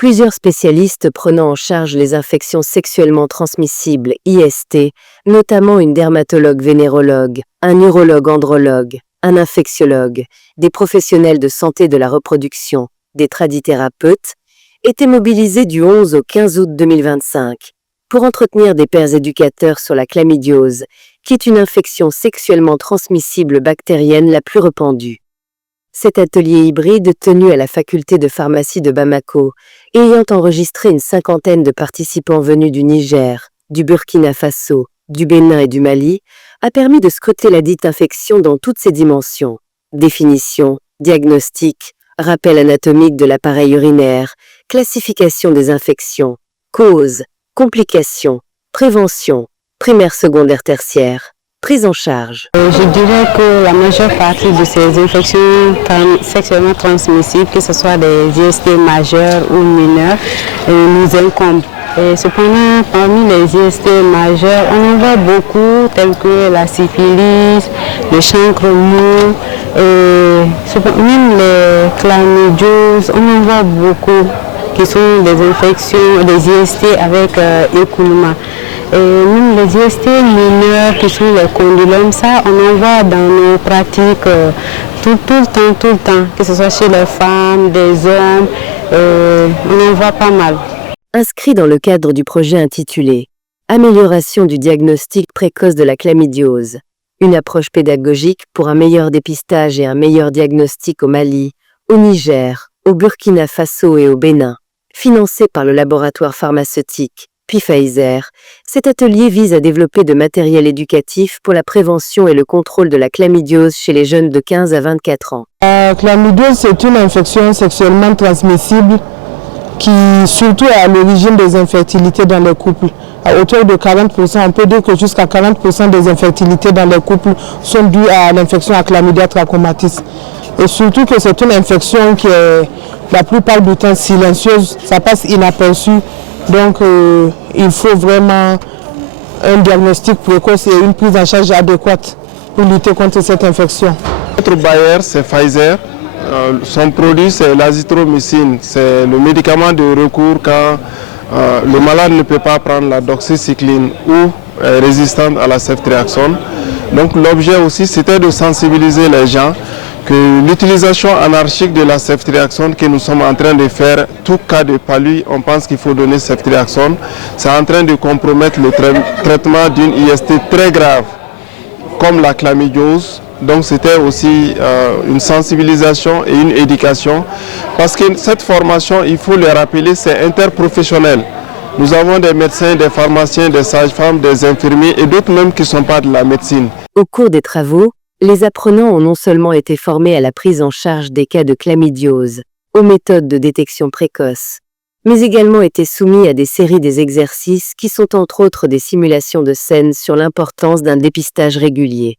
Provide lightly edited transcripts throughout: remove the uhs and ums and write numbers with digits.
Plusieurs spécialistes prenant en charge les infections sexuellement transmissibles, IST, notamment une dermatologue-vénérologue, un urologue-andrologue, un infectiologue, des professionnels de santé de la reproduction, des tradithérapeutes, étaient mobilisés du 11 au 15 août 2025 pour entretenir des pères éducateurs sur la chlamydiose, qui est une infection sexuellement transmissible bactérienne la plus répandue. Cet atelier hybride tenu à la faculté de pharmacie de Bamako et ayant enregistré une cinquantaine de participants venus du Niger, du Burkina Faso, du Bénin et du Mali, a permis de scruter la dite infection dans toutes ses dimensions. Définition, diagnostic, rappel anatomique de l'appareil urinaire, classification des infections, causes, complications, prévention, primaire, secondaire, tertiaire, prise en charge. Je dirais que la majeure partie de ces infections sexuellement transmissibles, que ce soit des IST majeurs ou mineurs, nous incombent. Et cependant, parmi les IST majeurs, on en voit beaucoup, tels que la syphilis, le chancre mou, et même les chlamydioses, on en voit beaucoup qui sont des infections, des IST avec écoulement. Et même les IST mineurs qui sont les condylomes, ça on en voit dans nos pratiques tout le temps, que ce soit chez les femmes, des hommes, on en voit pas mal. Inscrit dans le cadre du projet intitulé « Amélioration du diagnostic précoce de la chlamydiose », une approche pédagogique pour un meilleur dépistage et un meilleur diagnostic au Mali, au Niger, au Burkina Faso et au Bénin, financé par le laboratoire pharmaceutique Pfizer, cet atelier vise à développer de matériel éducatif pour la prévention et le contrôle de la chlamydiose chez les jeunes de 15 à 24 ans. La chlamydiose, c'est une infection sexuellement transmissible qui surtout est à l'origine des infertilités dans les couples. À hauteur de 40%, on peut dire que jusqu'à 40% des infertilités dans les couples sont dues à l'infection à Chlamydia trachomatis. Et surtout que c'est une infection qui est la plupart du temps silencieuse, ça passe inaperçu. Donc il faut vraiment un diagnostic précoce et une prise en charge adéquate pour lutter contre cette infection. Notre bailleur, c'est Pfizer. Son produit, c'est l'azithromycine. C'est le médicament de recours quand le malade ne peut pas prendre la doxycycline ou est résistante à la ceftriaxone. Donc l'objet aussi, c'était de sensibiliser les gens que l'utilisation anarchique de la ceftriaxone que nous sommes en train de faire, tout cas de palu, on pense qu'il faut donner ceftriaxone, c'est en train de compromettre le traitement d'une IST très grave, comme la chlamydiose. Donc c'était aussi une sensibilisation et une éducation, parce que cette formation, il faut le rappeler, c'est interprofessionnel. Nous avons des médecins, des pharmaciens, des sages-femmes, des infirmiers et d'autres même qui ne sont pas de la médecine. Au cours des travaux, les apprenants ont non seulement été formés à la prise en charge des cas de chlamydiose, aux méthodes de détection précoce, mais également été soumis à des séries d'exercices qui sont entre autres des simulations de scènes sur l'importance d'un dépistage régulier.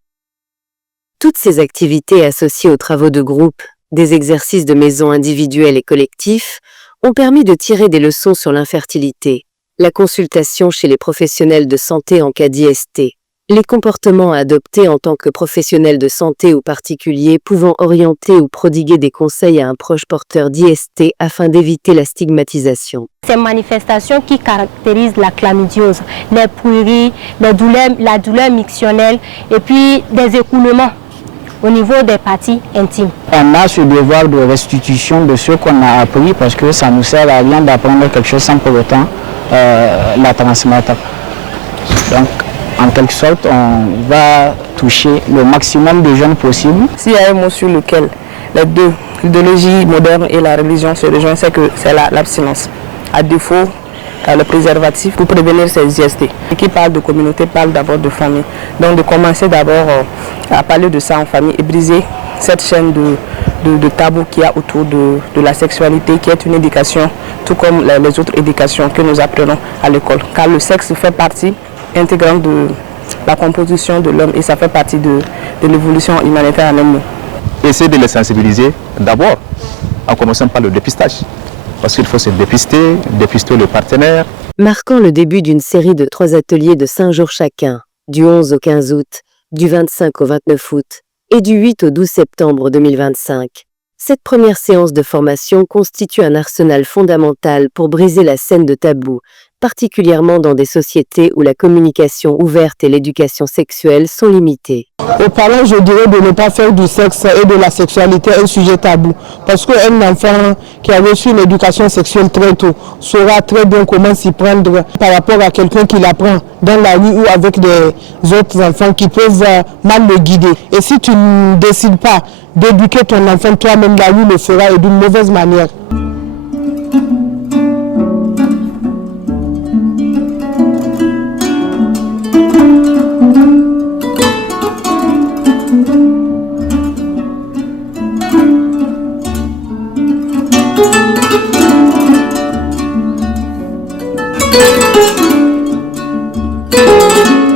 Toutes ces activités associées aux travaux de groupe, des exercices de maison individuels et collectifs, ont permis de tirer des leçons sur l'infertilité, la consultation chez les professionnels de santé en cas d'IST, les comportements à adopter en tant que professionnel de santé ou particulier pouvant orienter ou prodiguer des conseils à un proche porteur d'IST afin d'éviter la stigmatisation. Ces manifestations qui caractérisent la chlamydiose, les pruries, la douleur mictionnelle et puis des écoulements au niveau des parties intimes. On a ce devoir de restitution de ce qu'on a appris parce que ça ne nous sert à rien d'apprendre quelque chose sans pour autant la transmettre. Donc, en quelque sorte, on va toucher le maximum de jeunes possible. S'il y a un mot sur lequel les deux, l'idéologie moderne et la religion se rejoignent, c'est que c'est l'abstinence. À défaut, le préservatif pour prévenir ces IST. Qui parle de communauté parle d'abord de famille. Donc de commencer d'abord à parler de ça en famille et briser cette chaîne de tabou qu'il y a autour de la sexualité, qui est une éducation, tout comme les autres éducations que nous apprenons à l'école. Car le sexe fait partie intégrante de la composition de l'homme et ça fait partie de l'évolution humanitaire en un mot. Essayer de les sensibiliser d'abord, en commençant par le dépistage. Parce qu'il faut se dépister le partenaire. Marquant le début d'une série de 3 ateliers de 5 jours chacun, du 11 au 15 août, du 25 au 29 août et du 8 au 12 septembre 2025. Cette première séance de formation constitue un arsenal fondamental pour briser la scène de tabou, particulièrement dans des sociétés où la communication ouverte et l'éducation sexuelle sont limitées. Aux parents, je dirais de ne pas faire du sexe et de la sexualité un sujet tabou. Parce qu'un enfant qui a reçu une éducation sexuelle très tôt saura très bien comment s'y prendre par rapport à quelqu'un qui l'apprend dans la rue ou avec des autres enfants qui peuvent mal le guider. Et si tu ne décides pas d'éduquer ton enfant, toi-même la rue le fera et d'une mauvaise manière.